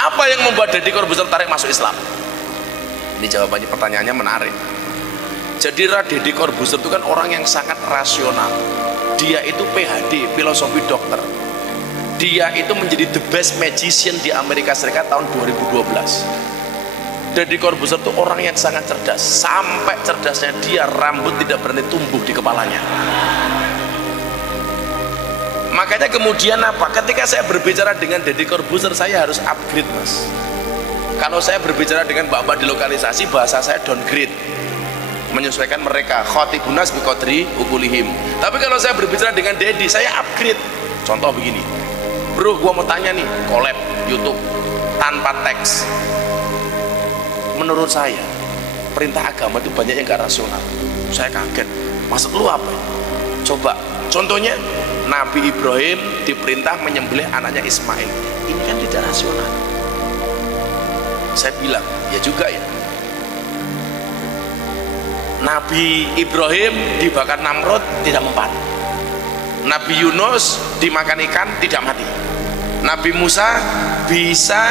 Apa yang membuat Deddy Corbuzier tertarik masuk Islam? Ini jawabannya, pertanyaannya menarik. Jadi Deddy Corbuzier itu kan orang yang sangat rasional. Dia itu PhD, filosofi dokter. Dia itu menjadi the best magician di Amerika Serikat tahun 2012. Deddy Corbuzier itu orang yang sangat cerdas. Sampai cerdasnya dia, rambut tidak berani tumbuh di kepalanya. Makanya kemudian apa? Ketika saya berbicara dengan Deddy Corbuzier, saya harus upgrade, mas. Kalau saya berbicara dengan bapak di lokalisasi, bahasa saya downgrade, menyesuaikan mereka. Khotibunas biqadri ukulihim. Tapi kalau saya berbicara dengan Deddy, saya upgrade. Contoh begini, bro, gua mau tanya nih, collab YouTube tanpa teks. Menurut saya, perintah agama itu banyak yang gak rasional. Saya kaget, maksud lu apa? Coba, contohnya Nabi Ibrahim diperintah menyembelih anaknya Ismail. Ini kan tidak rasional. Saya bilang, ya juga ya. Nabi Ibrahim dibakar Namrud tidak mempan. Nabi Yunus dimakan ikan tidak mati. Nabi Musa bisa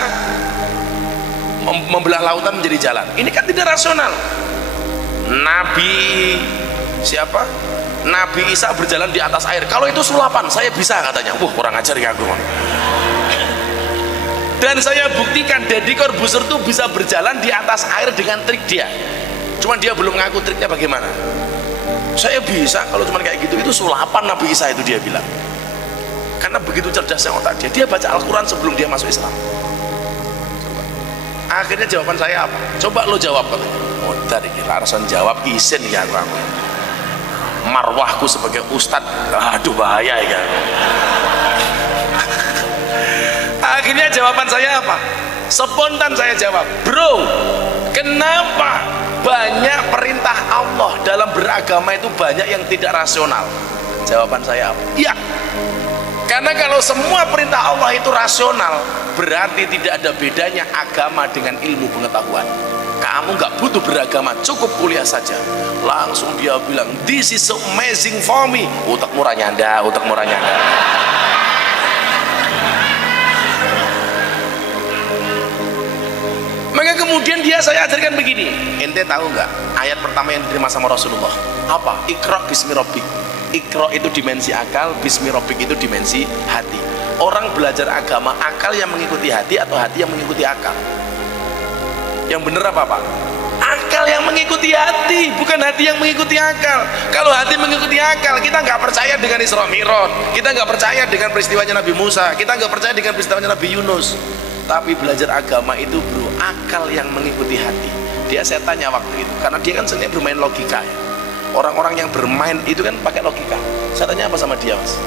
membelah lautan menjadi jalan. Ini kan tidak rasional. Nabi siapa? Nabi Isa berjalan di atas air. Kalau itu sulapan, saya bisa katanya. Wah, kurang ajar ya aku. Dan saya buktikan Deddy Corbuzier itu bisa berjalan di atas air dengan trik dia. Cuman dia belum ngaku triknya bagaimana. Saya bisa kalau cuman kayak gitu, itu sulapan Nabi Isa itu dia bilang. Karena begitu cerdasnya otak dia. Dia baca Al-Quran sebelum dia masuk Islam. Coba. Akhirnya jawaban saya apa? Coba lo jawab katanya. Oh, dari alasan jawab isin ya aku. Marwahku sebagai ustadz, aduh bahaya ya. Akhirnya jawaban saya apa? Spontan saya jawab, bro, kenapa banyak perintah Allah dalam beragama itu banyak yang tidak rasional? Jawaban saya apa? Iya, karena kalau semua perintah Allah itu rasional, berarti tidak ada bedanya agama dengan ilmu pengetahuan. Kamu nggak butuh beragama, cukup kuliah saja. Langsung dia bilang, this is so amazing for me. Utak murah nyanda, utak murah nyanda. Maka kemudian saya ajarkan begini. Ente tahu nggak ayat pertama yang diterima sama Rasulullah? Apa? Iqra bismi rabbik. Iqra itu dimensi akal, bismi rabbik itu dimensi hati. Orang belajar agama, akal yang mengikuti hati atau hati yang mengikuti akal? Yang bener apa Pak? Akal yang mengikuti hati, bukan hati yang mengikuti akal. Kalau hati mengikuti akal, kita nggak percaya dengan Isra Mi'raj, kita nggak percaya dengan peristiwanya Nabi Musa, kita nggak percaya dengan peristiwanya Nabi Yunus. Tapi belajar agama itu bro, akal yang mengikuti hati. Dia saya tanya waktu itu, karena dia kan sebenarnya bermain logika ya. Orang-orang yang bermain itu kan pakai logika. Saya tanya apa sama dia, mas?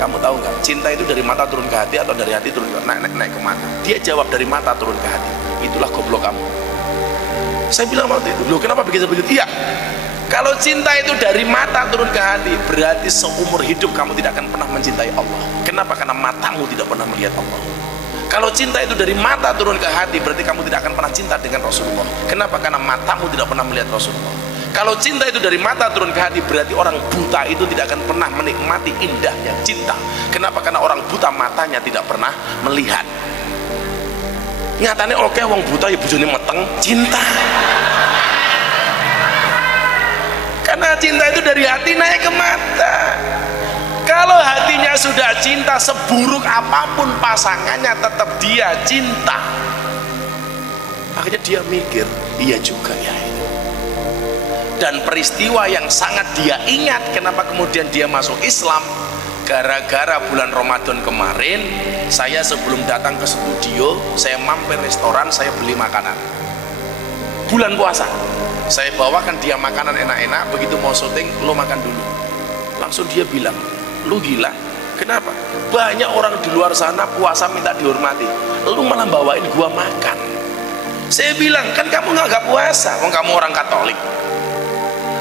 Kamu tahu nggak, cinta itu dari mata turun ke hati atau dari hati turun ke naik ke mata? Dia jawab dari mata turun ke hati. Itulah goblok kamu. Saya bilang waktu itu, loh kenapa begitu? Iya, kalau cinta itu dari mata turun ke hati, berarti seumur hidup kamu tidak akan pernah mencintai Allah. Kenapa? Karena matamu tidak pernah melihat Allah. Kalau cinta itu dari mata turun ke hati, berarti kamu tidak akan pernah cinta dengan Rasulullah. Kenapa? Karena matamu tidak pernah melihat Rasulullah. Kalau cinta itu dari mata turun ke hati, berarti orang buta itu tidak akan pernah menikmati indahnya cinta. Kenapa? Karena orang buta matanya tidak pernah melihat. Nyatanya oke, wong buta ya bojone meteng cinta. Karena cinta itu dari hati naik ke mata. Kalau hatinya sudah cinta, seburuk apapun pasangannya tetap dia cinta. Akhirnya dia mikir, iya juga ya. Dan peristiwa yang sangat dia ingat, kenapa kemudian dia masuk Islam, gara-gara bulan Ramadan kemarin, saya sebelum datang ke studio, saya mampir restoran, saya beli makanan. Bulan puasa, saya bawakan dia makanan enak-enak, begitu mau syuting, lo makan dulu. Langsung dia bilang, lu gila, kenapa? Banyak orang di luar sana puasa minta dihormati, lu malah bawain gua makan. Saya bilang, kan kamu nggak puasa, kamu orang Katolik.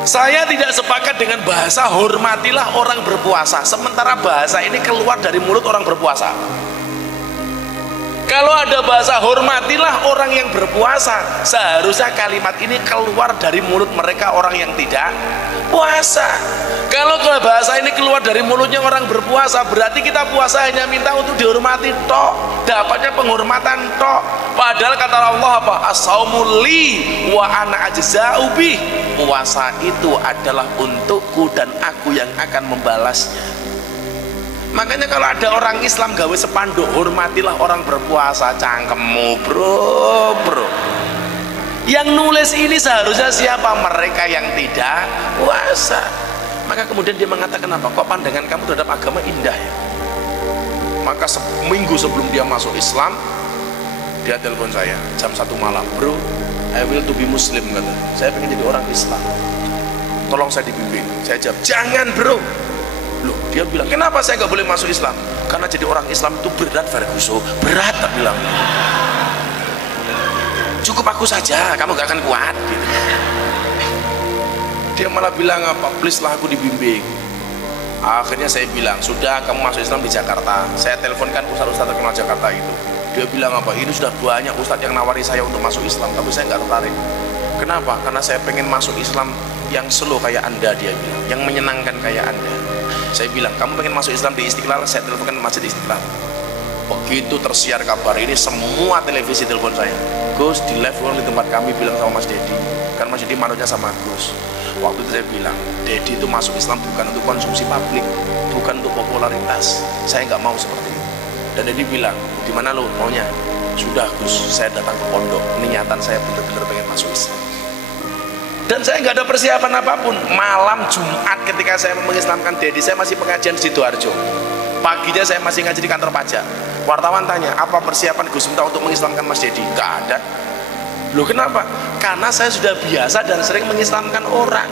Saya tidak sepakat dengan bahasa hormatilah orang berpuasa, sementara bahasa ini keluar dari mulut orang berpuasa. Kalau ada bahasa hormatilah orang yang berpuasa, seharusnya kalimat ini keluar dari mulut mereka orang yang tidak puasa. Kalau bahasa ini keluar dari mulutnya orang berpuasa, berarti kita puasa hanya minta untuk dihormati tok, dapatnya penghormatan tok. Padahal kata Allah apa? As-saumu li wa ana ajza'u bih. Puasa itu adalah untukku dan aku yang akan membalasnya. Makanya kalau ada orang Islam gawe sepanduk hormatilah orang berpuasa, cangkemmu bro. Yang nulis ini seharusnya siapa? Mereka yang tidak puasa. Maka kemudian dia mengatakan apa? Kok pandangan kamu terhadap agama indah ya? Maka seminggu sebelum dia masuk Islam, dia telepon saya jam 1 malam, bro, I will to be Muslim, kata. Saya pengen jadi orang Islam, tolong saya dibimbing. Saya jawab, jangan bro. Loh, dia bilang, kenapa saya nggak boleh masuk Islam? Karena jadi orang Islam itu berat, Ferguso, berat, tak bilang. Cukup aku saja, kamu gak akan kuat gitu. Dia malah bilang apa, please lah aku dibimbing. Akhirnya saya bilang, sudah kamu masuk Islam di Jakarta. Saya teleponkan ustaz-ustaz terkenal Jakarta itu. Dia bilang apa, ini sudah banyak ustaz yang nawari saya untuk masuk Islam, tapi saya nggak tertarik. Kenapa? Karena saya pengen masuk Islam yang slow kayak anda, dia bilang, yang menyenangkan kayak anda. Saya bilang, kamu pengen masuk Islam di Istiqlal? Saya teleponkan Masjid Istiqlal. Begitu tersiar kabar ini, semua televisi telepon saya. Gus, di live di tempat kami bilang sama Mas Dedi, kan Mas Dedi manutnya sama Gus. Waktu itu saya bilang, Dedi itu masuk Islam bukan untuk konsumsi publik, bukan untuk popularitas. Saya nggak mau seperti itu. Dan Dedi bilang, di mana lo maunya? Sudah Gus, saya datang ke pondok. Niatan saya benar-benar pengen masuk Islam. Dan saya nggak ada persiapan apapun. Malam Jumat ketika saya mengislamkan Dedi, saya masih pengajian di Sidoarjo. Paginya saya masih ngaji di kantor pajak. Wartawan tanya, apa persiapan Gus Miftah untuk mengislamkan Mas Dedi? Nggak ada. Loh kenapa? Karena saya sudah biasa dan sering mengislamkan orang.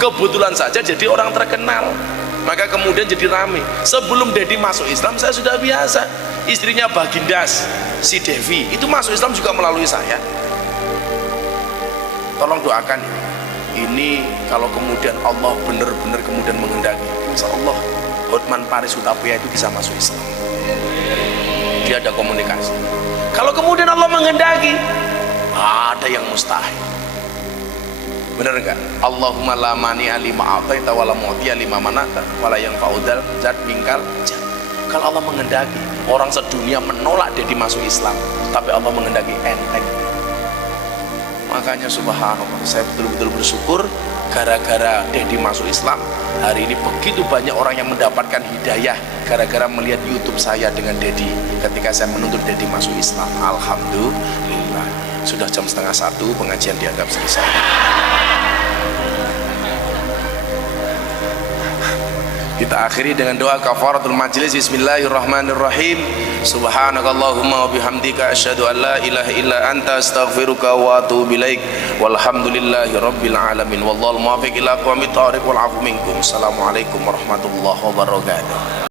Kebetulan saja jadi orang terkenal, maka kemudian jadi rame. Sebelum Dedi masuk Islam, saya sudah biasa. Istrinya Bagindas, si Devi, itu masuk Islam juga melalui saya. Tolong doakan ini, kalau kemudian Allah benar-benar kemudian menghendaki, insya Allah Hotman Paris Hutapea itu bisa masuk Islam. Dia ada komunikasi. Kalau kemudian Allah menghendaki, ada yang mustahil. Benar enggak? Allahumma la mani'a lima a'taita wa la mu'tiya lima mana'ta wa la yanfa'udal zat bingkal. Kalau Allah menghendaki, orang sedunia menolak Dedi masuk Islam, tapi Allah menghendaki enteng. Makanya subhanallah, saya betul-betul bersyukur gara-gara Dedi masuk Islam, hari ini begitu banyak orang yang mendapatkan hidayah gara-gara melihat YouTube saya dengan Dedi ketika saya menuntut Dedi masuk Islam. Alhamdulillah. Sudah jam 12:30, pengajian dianggap selesai. Kita akhiri dengan doa kafaratul majlis. Bismillahirrahmanirrahim. Subhanakallahumma wa bihamdika asyhadu an la ilaha illa anta astaghfiruka wa atubu ilaik. Walhamdulillahi rabbil alamin. Wallahul muwaffiq ila aqwamit thoriq wal 'afwu minkum. Assalamualaikum warahmatullahi wabarakatuh.